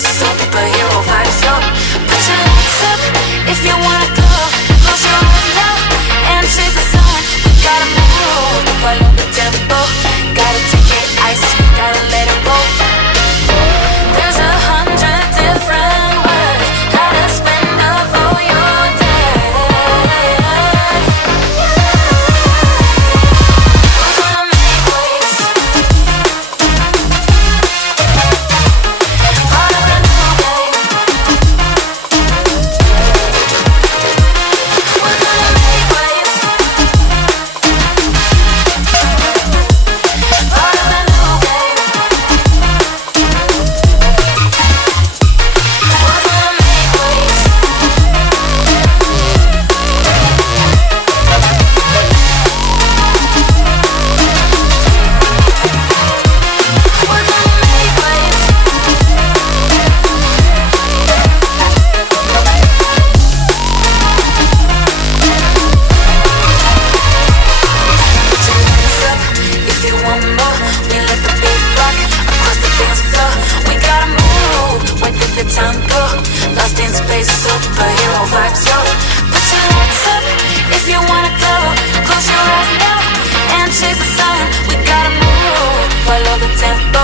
space, superhero vibes, yo. Put your lights up if you wanna go. Close your eyes now and chase the sun. We gotta move, follow the tempo. Gotta take it ice, gotta let it roll. There's 100 different ways how to spend up all your day. We're gonna make waves. Part of the new game. We're gonna make waves. Part of the new game. We're gonna make waves. We're gonna make waves. Put your hands up if you want more. We let the beat rock across the dance floor. We gotta move, where did the time go? Lost in space, superhero vibes, yo. Put your hands up if you wanna go. Close your eyes now and chase the sun. We gotta move, follow the tempo.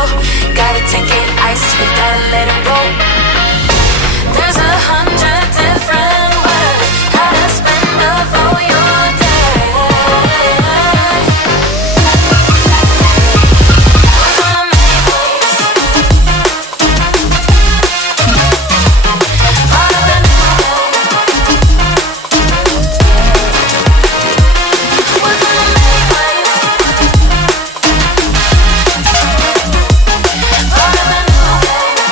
Gotta take it ice, we gotta let it roll. There's 100 different ways how to spend up all your day. We're gonna make waves. Part of the new game. We're gonna make waves. Part of the new game. We're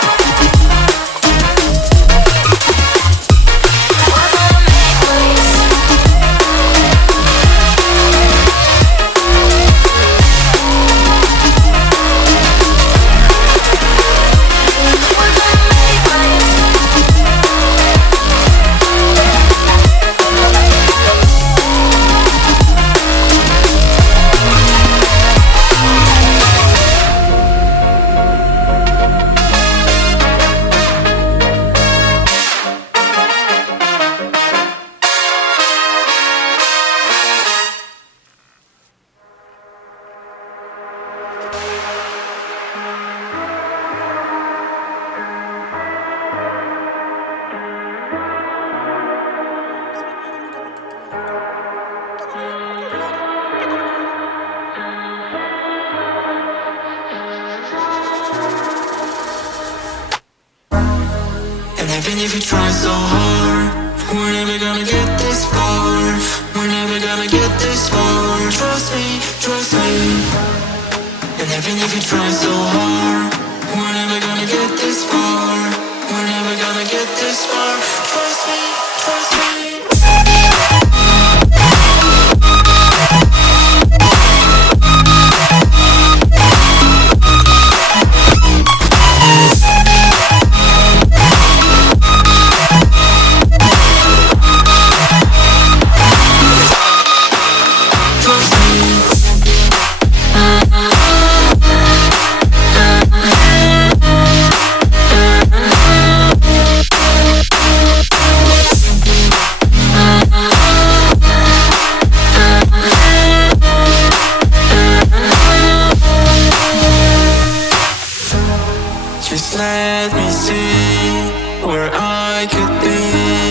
gonna make waves. We're gonna make waves. And even if you try so hard, we're never gonna get this far. We're never gonna get this far. Trust me, trust me. And even if you try so hard,